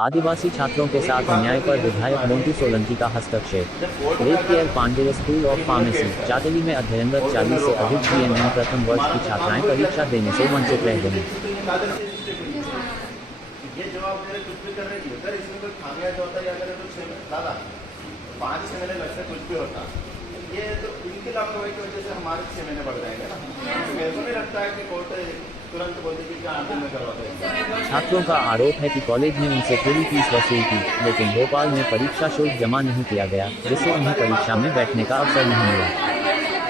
आदिवासी छात्रों के साथ अन्याय पर विधायक मोंटू सोलंकी का हस्तक्षेप। Lake care Pandey school of pharmacy Chatli में अध्ययनरत 40 से अधिक जीएनएम प्रथम वर्ष की छात्राएं परीक्षा देने से वंचित रह गईं। ये जवाब मेरे कुछ भी कर रही है सर, इसमें कोई खामियाजा होता या मेरे कुछ दादा 5 से मेरे घर से कुछ भी होता, ये तो इनकी लापरवाही की वजह से हमारे 6 महीने बढ़ जाएंगे ना। मेरे को नहीं लगता है कि कोर्ट तुरंत बोलती कि 8 दिन में करवा देगा। छात्रों का आरोप है कि कॉलेज ने उनसे पूरी फीस वसूल की, लेकिन भोपाल में परीक्षा शुल्क जमा नहीं किया गया, जिससे उन्हें परीक्षा में बैठने का अवसर नहीं मिला।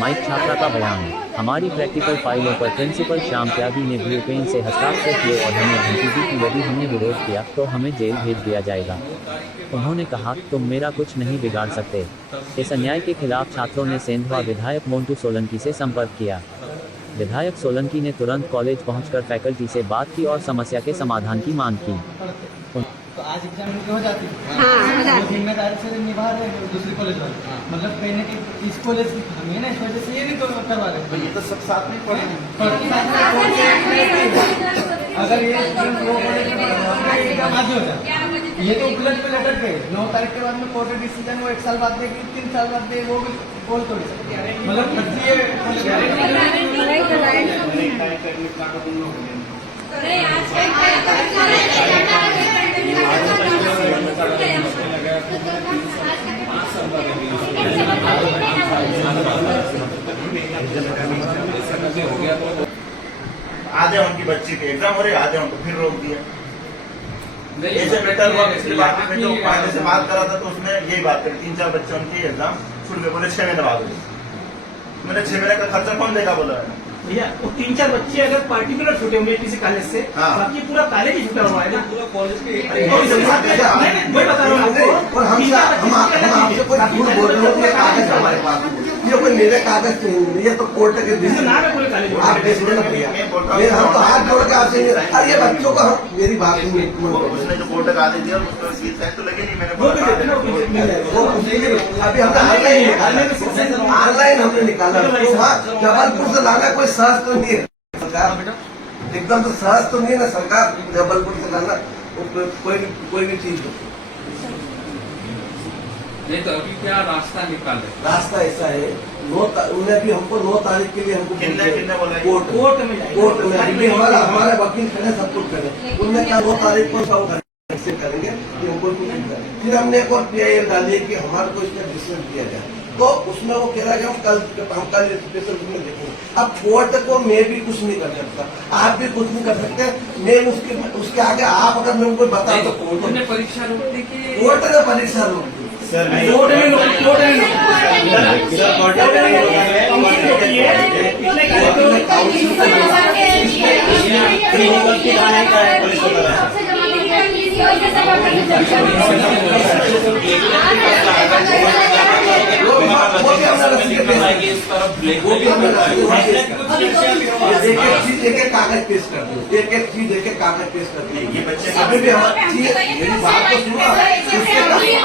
माइक छात्रा का बयान। हमारी प्रैक्टिकल फाइलों पर प्रिंसिपल श्याम त्यागी ने ब्लू पेन से हस्ताक्षर किए और हमें धमकी दी कि यदि हमने विरोध किया तो हमें जेल भेज दिया जाएगा। उन्होंने कहा, तुम मेरा कुछ नहीं बिगाड़ सकते। इस अन्याय के खिलाफ छात्रों ने सेंधवा विधायक मोंटू सोलंकी से संपर्क किया। विधायक सोलंकी ने तुरंत कॉलेज पहुंचकर फैकल्टी से बात की और समस्या के समाधान की मांग की। तो आज एग्जाम हो जाती है, जिम्मेदारी से निभा रहे हैं दूसरी कॉलेज वाले, मतलब कहने की इस कॉलेज की हमें ना, इस वजह से ये भी करवा रहे हैं। ये तो सब साथ में पढ़े, अगर ये आज हो जाए, ये तो उगलट पे लटक गए। 9 तारीख के बाद में कोर्ट डिसीजन वो 1 साल बाद देगी, 3 साल बाद दे, वो भी बोल तो मतलब आधे उनकी बच्ची के एग्जाम हो रहे, आधे उनको फिर रोक दिया। ऐसे बेटर हुआ पिछली बात में जो फायदे से बात करा था तो उसमें यही बात करी, 3-4 बच्चे उनके एग्जाम छूट गए, बोले 6 महीने बाद। मैंने 6 महीने का खर्चा कौन देगा बोला है भैया। वो 3-4 बच्चे अगर पार्टिकुलर छूटे होंगे किसी कॉलेज से, बाकी पूरा कॉलेज ही छूटा हुआ है ना, पूरा कॉलेज के। वही बता रहा हूँ आपको। और हम आपसे कोई झूठ बोल रहे हो, कागज हमारे पास, ये कोई मेरे कागज नहीं, ये तो कोर्ट के नाम है पूरे कॉलेज। आप देखिए ना भैया, हम तो हाथ जोड़ के आपसे, अरे ये बच्चों का मेरी बात नहीं, उसने जो कोर्ट का आदेश दिया उसको फीस तो लगे नहीं। मैंने अभी हमने ऑनलाइन हमने निकाला, जबलपुर से लाना कोई सहज तो नहीं है सरकार, एकदम तो सहज तो नहीं है ना सरकार, जबलपुर से लाना कोई भी चीज हो। नहीं तो अभी क्या रास्ता निकाले? रास्ता ऐसा है, उन्हें भी हमको 9 तारीख के लिए हमको कितने बोला कोर्ट में अभी हमारे वकील खड़े, सब कुछ करे, उनने क्या 9 तारीख को सब करेंगे कि हमको कुछ नहीं करें। फिर हमने एक और PIL डाली कि हमारे को इसका डिसीजन दिया जाए, तो उसमें वो कह रहा है कि हम कल स्पेशल में देखेंगे। अब कोर्ट को मैं भी कुछ नहीं कर सकता, आप भी कुछ नहीं कर सकते, मैं उसके आगे आप अगर मैं उनको बता तो कोर्ट ने परीक्षा रोक दी कि कोर्ट ने परीक्षा रोक दी। एक कागज पेश कर दो, एक चीज कागज पेश कर दो। ये बच्चे अभी भी मेरी बात को सुना,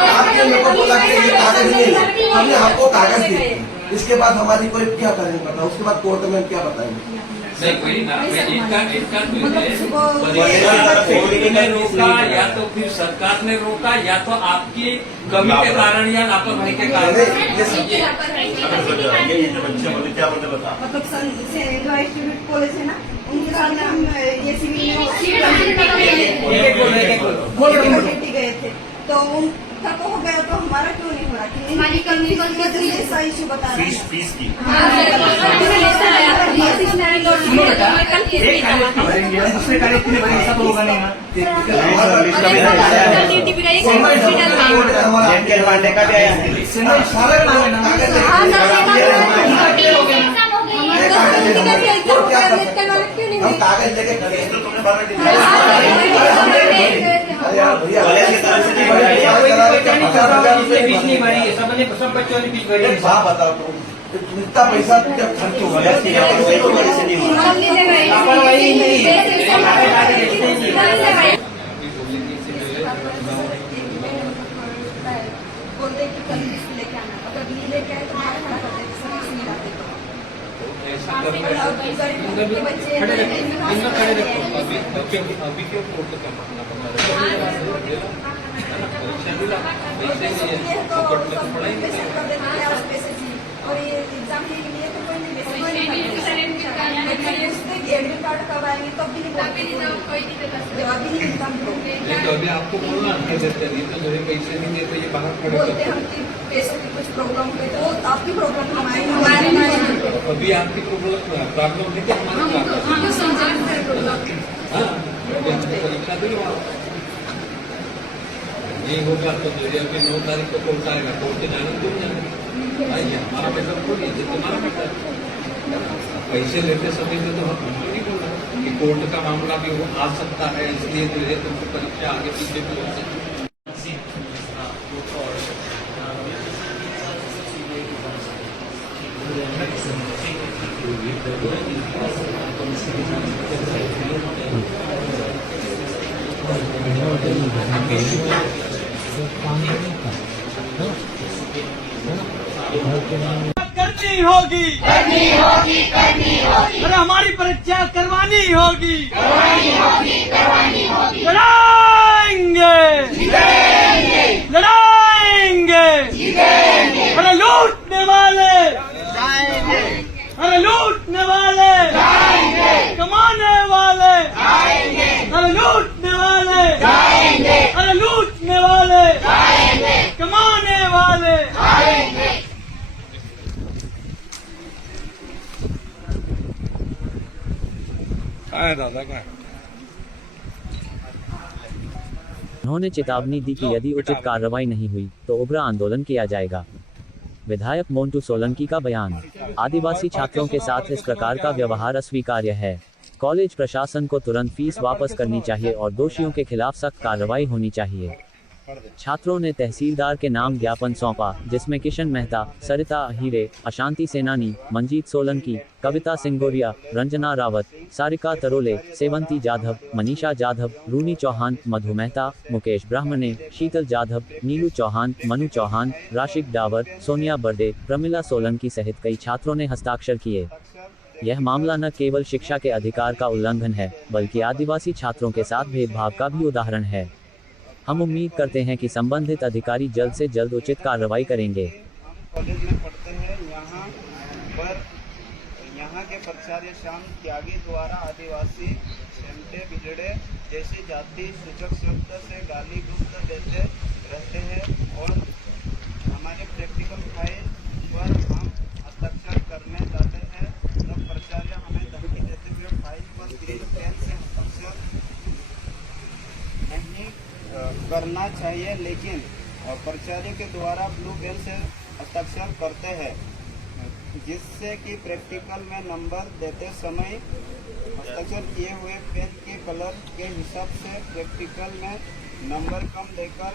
आपने मेरे को बोला कि ये कागज नहीं है, हमने आपको कागज दिए, इसके बाद हमारी कोई क्या करेंगे बताओ, उसके बाद कोर्ट में क्या बताएंगे? नहीं वही ना, इनका ने रोका या तो फिर सरकार ने रोका या तो आपकी कमी के कारण या लापरवाही के कारण। ये जो बच्चे बोले क्या बोलते बता, मतलब कॉलेज है ना, उनके सामने हम ये सिविल गए थे, तो उनका तो हो गया, तो हमारा क्यों नहीं हो रहा? हमारी कमी ऐसा इशू बता रहे हैं फीस की दूसरे कार्य के लिए ऐसा तो होगा नहीं ना। हम कागज लेके खड़े हैं, सब बच्चों ने फीस भरी। बताओ तुम इतना पैसा जब खर्च हो गया, बोलते कि कल लेके आना, अगर नहीं लेके आए तो हमारा खड़ा कर देते, सर्विस नहीं लाते। खड़े रखो, अभी क्यों कोर्ट का मामला बना रहे हो? कब आएंगे तब भी नहीं जवाब भी नहीं मिलता हमको। ये तो अभी आपको बोलना नहीं देते, नहीं तो मुझे पैसे नहीं देते, ये बाहर खड़े बोलते करते। हम कि पैसों की कुछ प्रॉब्लम हुई तो वो आपकी प्रॉब्लम हमारी नहीं। अभी आपकी प्रॉब्लम है कि हमारी प्रॉब्लम? हाँ, परीक्षा दी वहाँ नहीं होगा तो मुझे अभी 9 तारीख को कोर्ट आएगा, कोर्ट के जाने क्यों जाने भाई, ये हमारा पैसा थोड़ी है, ये तुम्हारा पैसा है। पैसे लेते समय में तो हम नहीं बोल रहे कि कोर्ट का मामला भी वो आ सकता है, इसलिए तो ये तुमको परीक्षा आगे पीछे भी हो सकती है। करनी होगी अरे हमारी परीक्षा करवानी होगी लड़ाएंगे अरे लूटने वाले कमाने वाले अरे लूटने वाले कमाने वाले उन्होंने चेतावनी दी कि यदि उचित कार्रवाई नहीं हुई तो उग्र आंदोलन किया जाएगा। विधायक मोन्टू सोलंकी का बयान। आदिवासी छात्रों के साथ इस प्रकार का व्यवहार अस्वीकार्य है। कॉलेज प्रशासन को तुरंत फीस वापस करनी चाहिए और दोषियों के खिलाफ सख्त कार्रवाई होनी चाहिए। छात्रों ने तहसीलदार के नाम ज्ञापन सौंपा, जिसमें किशन मेहता, सरिता अहीरे, अशांति सेनानी, मंजीत सोलंकी, कविता सिंगोरिया, रंजना रावत, सारिका तरोले, सेवंती जाधव, मनीषा जाधव, रूनी चौहान, मधु मेहता, मुकेश ब्राह्मणे, शीतल जाधव, नीलू चौहान, मनु चौहान, राशिक डावर, सोनिया बर्डे, प्रमिला सोलंकी सहित कई छात्रों ने हस्ताक्षर किए। यह मामला न केवल शिक्षा के अधिकार का उल्लंघन है, बल्कि आदिवासी छात्रों के साथ भेदभाव का भी उदाहरण है। हम उम्मीद करते हैं कि संबंधित अधिकारी जल्द से जल्द उचित कार्रवाई करेंगे। कॉलेज में पढ़ते हैं, यहाँ के प्राचार्य श्याम त्यागी द्वारा आदिवासी छेमटे बिजड़े जैसी जाति सूचक शब्द से गाली गुप्त देते रहते हैं और हमारे प्रैक्टिकल फाइल पर हम हस्ताक्षर करने जाते हैं तब प्राचार्य हमें धमकी देते हुए फाइल पर ग्रीन पेन से हस्ताक्षर नहीं करना चाहिए, लेकिन प्राचार्य के द्वारा ब्लू पेन से हस्ताक्षर करते हैं, जिससे कि प्रैक्टिकल में नंबर देते समय हस्ताक्षर किए हुए पेन के कलर के हिसाब से प्रैक्टिकल में नंबर कम देकर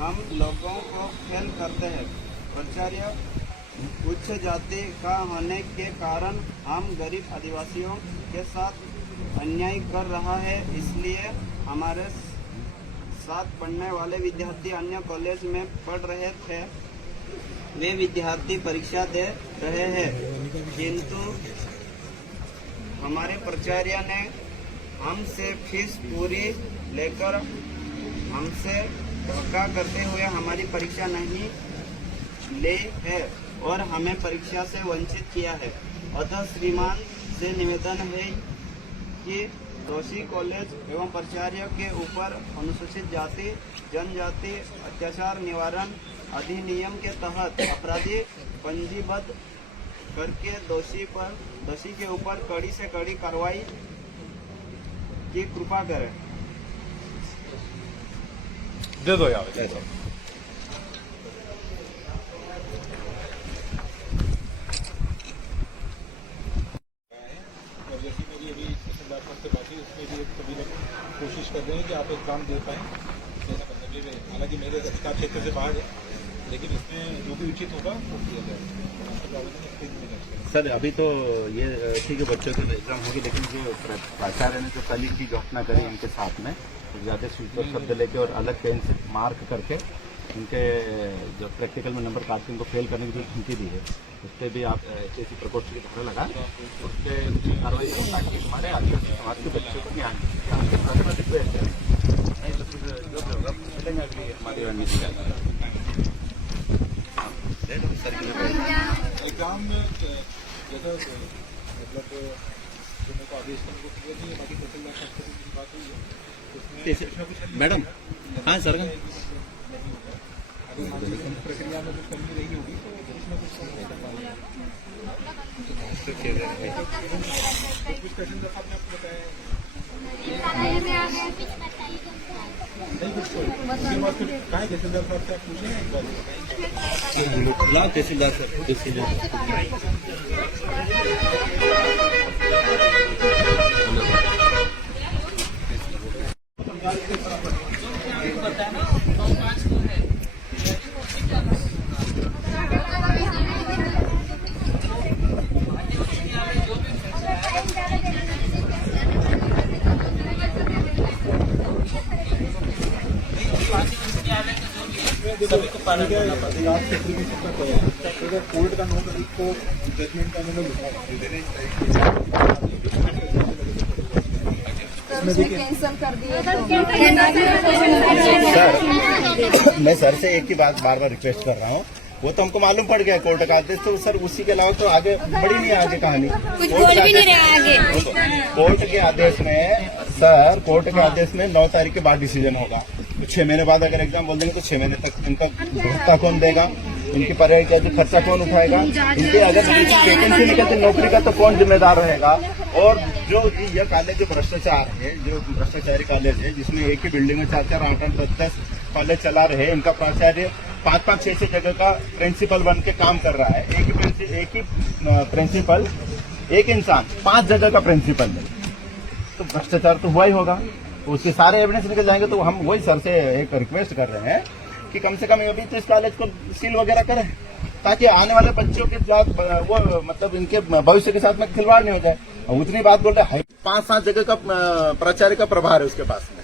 हम लोगों को फेल करते हैं। प्राचार्य उच्च जाति का होने के कारण हम गरीब आदिवासियों के साथ अन्याय कर रहा है, इसलिए हमारे साथ पढ़ने वाले विद्यार्थी अन्य कॉलेज में पढ़ रहे थे, वे विद्यार्थी परीक्षा दे रहे हैं, किंतु हमारे प्राचार्य ने हमसे फीस पूरी लेकर हमसे धोखा करते हुए हमारी परीक्षा नहीं ली है और हमें परीक्षा से वंचित किया है। अतः श्रीमान से निवेदन है कि दोषी कॉलेज एवं प्राचार्य के ऊपर अनुसूचित जाति जनजाति अत्याचार निवारण अधिनियम के तहत अपराधी पंजीबद्ध करके दोषी के ऊपर कड़ी से कड़ी कार्रवाई की कृपा करें। दे दो यार, दे दो। और जैसी मेरी अभी से बात हुई, उसमें भी सभी लोग कोशिश कर रहे हैं कि आप एग्जाम दे पाएँ। ऐसा करने के लिए हालांकि मेरे अधिकार क्षेत्र से बाहर है, लेकिन इसमें जो भी उचित होगा वो किया जाएगा। सर अभी तो ये ठीक है, बच्चों के एग्जाम होगी, लेकिन जो प्राचार्य ने जो कल की घटना करी उनके साथ में ज़्यादा स्वीपर शब्द लेके और अलग पेन से मार्क करके उनके जो प्रैक्टिकल में नंबर काट के उनको फेल करने की जो धमकी दी है, उस पर भी आप ऐसी प्रकोष्ठ की धारा लगा उस पर कार्रवाई करो ताकि हमारे आदिवासी समाज के बच्चों को ध्यान नहीं तो फिर जो भी होगा चलेंगे अगली हमारी रणनीति का एग्जाम में जैसा मतलब जो मेरे को आदेश करने को क्लियर नहीं है, बाकी तहसीलदार साहब से मेरी बात हुई है, उसमें कुछ ना कुछ मैडम हाँ सर अगर प्रक्रिया में कुछ कमी रही होगी तो कुछ ना कुछ कर पाएंगे। कुछ तहसीलदार साहब ने आपको बताया नहीं कुछ उसके बाद फिर कहाँ है तहसीलदार साहब से आप पूछे हैं एक बार बताएंगे तहसीलदार सर कोर्ट का 9 तारीख को जजमेंट का मैंने लिखा कैंसिल कर दिया सर मैं सर से एक ही बात बार बार रिक्वेस्ट कर रहा हूँ, वो तो हमको मालूम पड़ गया कोर्ट का आदेश, तो सर उसी के अलावा तो आगे बढ़ी नहीं है आगे कहानी। कुछ बोल भी नहीं रहा आगे। कोर्ट के आदेश में सर, कोर्ट के आदेश में 9 तारीख के बाद डिसीजन होगा, तो 6 महीने बाद अगर एग्जाम बोल देंगे तो 6 महीने तक इनका भत्ता कौन देगा, इनकी पढ़ाई का जो खर्चा कौन उठाएगा, इनके अगर वैकेंसी निकलती नौकरी का तो कौन जिम्मेदार रहेगा। और जो यह कॉलेज जो भ्रष्टाचार है, जो भ्रष्टाचारी कॉलेज है जिसमें एक ही बिल्डिंग में 4-4, 8-8, 10-10 कॉलेज चला रहे, इनका प्राचार्य 5-5, 6-6 जगह का प्रिंसिपल बन के काम कर रहा है। एक ही प्रिंसिपल, एक इंसान 5 जगह का प्रिंसिपल है, तो भ्रष्टाचार तो हुआ ही होगा। उसके सारे एविडेंस निकल जाएंगे। तो हम वही सर से एक रिक्वेस्ट कर रहे हैं कि कम से कम अभी तो इस कॉलेज को सील वगैरह करें, ताकि आने वाले बच्चों के साथ वो मतलब इनके भविष्य के साथ में खिलवाड़ नहीं हो जाए। उतनी बात बोल रहे हैं, 5-7 जगह का प्राचार्य का प्रभार है उसके पास में।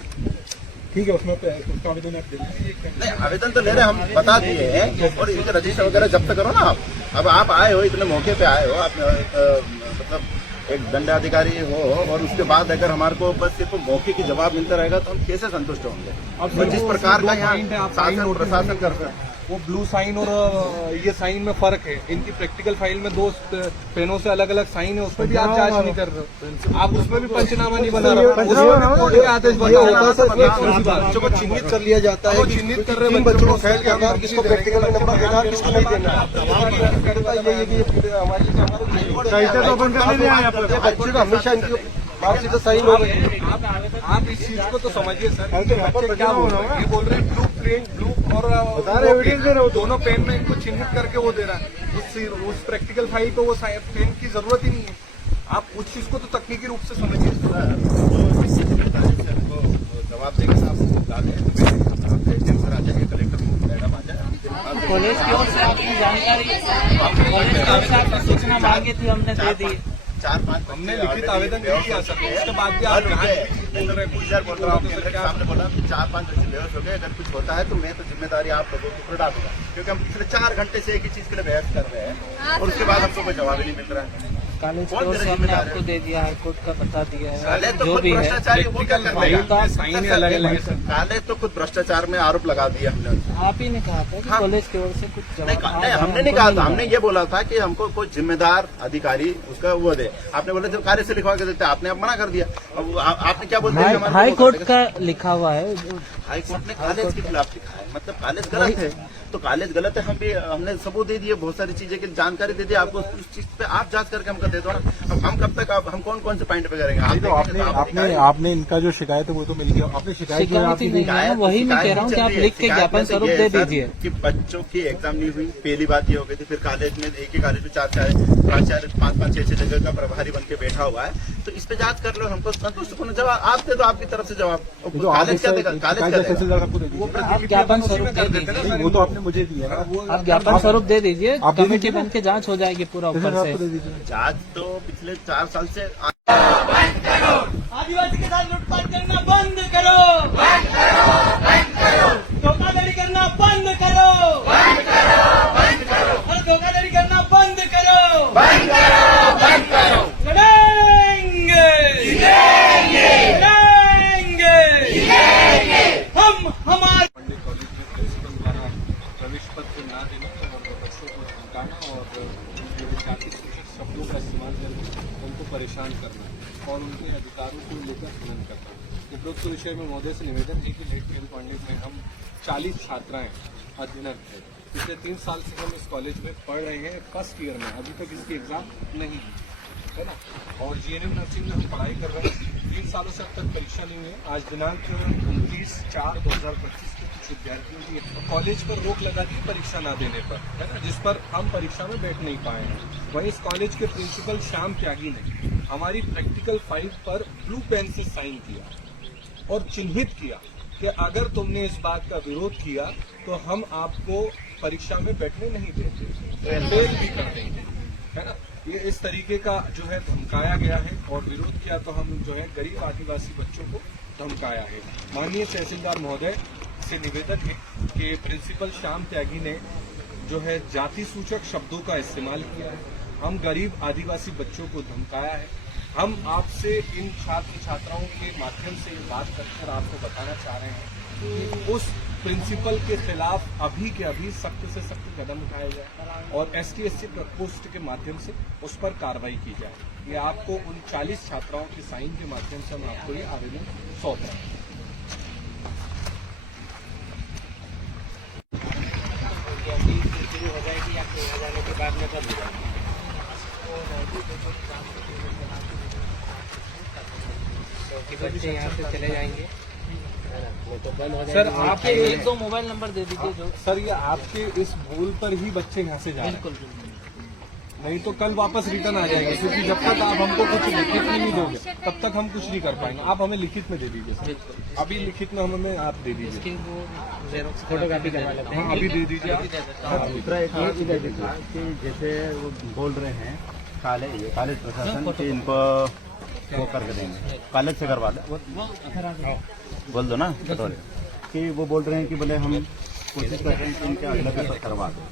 ठीक है, उसमें उसका आवेदन आप दे दीजिए। नहीं आवेदन तो ले रहे हम बता दिए हैं, और इनके रजिस्टर वगैरह जब्त करो ना आप। अब आप आए हो, इतने मौके पे आए हो, आप मतलब एक दंडाधिकारी हो, और उसके बाद अगर हमारे को बस सिर्फ मौके की जवाब मिलता रहेगा तो हम कैसे संतुष्ट होंगे। और जिस प्रकार का यहाँ शासन प्रशासन करता है, वो ब्लू साइन और ये साइन में फर्क है। इनकी प्रैक्टिकल फाइल में 2 पेनों से अलग अलग साइन है, उसमें भी आप जांच नहीं कर रहे, आप उसमें भी पंचनामा नहीं बना रहे। कोर्ट के आदेश बच्चों को चिन्हित कर लिया जाता है, चिन्हित कर रहे बच्चों को फैल के आधार, किसको प्रैक्टिकल नंबर देना, किसको नहीं देना। बच्चे को हमेशा इनकी मार्कशीट साइन हो गई। आप इस चीज को तो समझिए सर, बच्चे क्या बोल रहे हैं, ये बोल रहे हैं ब्लू प्रिंट, ब्लू और दोनों पेन में इनको चिन्हित करके वो दे रहा है। उस प्रैक्टिकल फाइल को वो पेन की जरूरत ही नहीं है। आप उस चीज को तो तकनीकी रूप से समझिए। जवाब देंगे साहब, कलेक्टर मैडम आ जाए। कॉलेज की ओर से आपकी जानकारी, कॉलेज की ओर से आपकी सूचना मांगी थी, हमने दे दी। 4-5 हमने लिखित आवेदन नहीं किया सर, उसके बाद भी आप बोल रहा हूँ सामने बोला 4-5 बच्चे बेहोश हो गए, अगर कुछ होता है तो मैं तो जिम्मेदारी आप लोगों को ऊपर डालूंगा, क्योंकि हम पिछले 4 घंटे से एक ही चीज के लिए बहस कर रहे हैं, और उसके बाद हमको कोई जवाब ही नहीं मिल रहा है। कॉलेज की ओर से हमने आपको दे दिया, हाईकोर्ट का बता दिया है, तो जो खुद भी है भ्रष्टाचारी वो क्या कर रहे हैं? साइन अलग अलग है सर। कॉलेज तो खुद भ्रष्टाचार में आरोप लगा दिया हमने। आप ही ने कहा था कि कॉलेज की ओर से कुछ नहीं, जवाब हमने नहीं कहा था, हमने ये बोला था कि हमको कोई जिम्मेदार अधिकारी उसका वो दे। आपने बोला जो कार्य से लिखवा के देते, आपने अब मना कर दिया। अब आपने क्या बोलते हैं, हाई कोर्ट का लिखा हुआ है, हाई कोर्ट ने कॉलेज के खिलाफ लिखा है, मतलब कॉलेज गलत है तो कॉलेज गलत है। हमने सबूत दे दिए, बहुत सारी चीजें की जानकारी दे दी आपको, उस चीज पे आप जांच करके हमको दे दो ना। अब हम कब तक हम कौन से पॉइंट पे करेंगे? आपने इनका जो शिकायत है वो तो मिल गया, आपने शिकायत ही नहीं है, वही मैं कह रहा हूँ कि आप लिख के ज्ञापन स्वरूप दे दीजिए कि बच्चों की एग्जाम नहीं हुई, पहली बात ये हो गई थी। फिर कॉलेज में एक ही कॉलेज में 4-4 प्राचार्य 5-5, 6-6 जगह का प्रभारी बन के बैठा हुआ है, तो इस पे जांच कर लो, हमको संतुष्ट होना। जवाब आप दे दो, आपकी तरफ से जवाब। कॉलेज क्या देगा? कॉलेज आप ज्ञापन स्वरूप दे दीजिए, वो तो आपने मुझे दिया ना, आप ज्ञापन स्वरूप दे दीजिए, कमेटी बन के जांच हो जाएगी पूरा ऊपर से। जांच तो पिछले 4 साल से आदिवासी के साथ लूटपाट करना बंद करो, धोखाधड़ी करना बंद करो, और धोखाधड़ी करना बंद करो। लड़ेंगे, हम हमारे पंडित कॉलेज में प्रिंसिपल द्वारा प्रवेश पत्र ना देना और बच्चों को धमकाना और जो विद्यार्थी शब्दों का इस्तेमाल करके उनको परेशान करना। के विषय में महोदय से निवेदन है कि लेट मेल कॉलेज में हम 40 छात्राएं अध्ययनरत थे। पिछले 3 साल से हम इस कॉलेज में पढ़ रहे हैं फर्स्ट ईयर में, अभी तक इसकी एग्जाम नहीं हुई है ना। और जीएनएम नर्सिंग में हम पढ़ाई कर रहे हैं, 3 सालों से अब तक परीक्षा नहीं हुई। आज दिनांक 29/4/2025 को कुछ विद्यार्थियों की कॉलेज पर रोक लगा दी परीक्षा न देने पर, है ना, जिस पर हम परीक्षा में बैठ नहीं पाए हैं। वहीं इस कॉलेज के प्रिंसिपल श्याम त्यागी ने हमारी प्रैक्टिकल फाइल पर ब्लू पेन से साइन किया और चिन्हित किया कि अगर तुमने इस बात का विरोध किया तो हम आपको परीक्षा में बैठने नहीं देंगे, फेल भी कर देंगे, है ना। ये इस तरीके का जो है धमकाया गया है और विरोध किया तो हम जो है गरीब आदिवासी बच्चों को धमकाया है। माननीय तहसीलदार महोदय से निवेदन है कि प्रिंसिपल श्याम त्यागी ने जो है जाति सूचक शब्दों का इस्तेमाल किया है, हम गरीब आदिवासी बच्चों को धमकाया है। हम आपसे इन छात्र छात्राओं के माध्यम से बात कर आपको बताना चाह रहे हैं कि उस प्रिंसिपल के खिलाफ अभी के अभी सख्त से सख्त कदम उठाया जाए और ST/SC प्रकोष्ठ के माध्यम से उस पर कार्रवाई की जाए। ये आपको उन 40 छात्राओं के साइन के माध्यम से हम आपको ये आवेदन सौंप रहे हैं। हो जाएगी या आ जाने के बाद में कब हो जाएगी? तो बच्चे यहाँ से चले जाएंगे तो बंद हो सर जाएगा। आप एक दो मोबाइल नंबर दे दीजिए जो। सर ये आपके इस भूल पर ही बच्चे यहाँ से जा रहे हैं, नहीं तो कल वापस रिटर्न आ जाएंगे, क्योंकि जब तक आप हमको कुछ लिखित में नहीं दोगे तब तक हम कुछ नहीं कर पाएंगे। आप हमें लिखित में दे दीजिए सर, अभी लिखित में हमें आप दे दीजिए, फोटोकॉपी करवा लेते हैं। हाँ अभी दे दीजिए आप। दूसरा एक और चीज है कि जैसे वो बोल रहे हैं कॉलेज प्रशासन कि इनको वो करके देंगे, कॉलेज से करवा दे, बोल दो ना पटोले कि वो बोल रहे हैं कि बोले हम कोशिश कर रहे हैं कि इनके अगले पेपर करवा दें।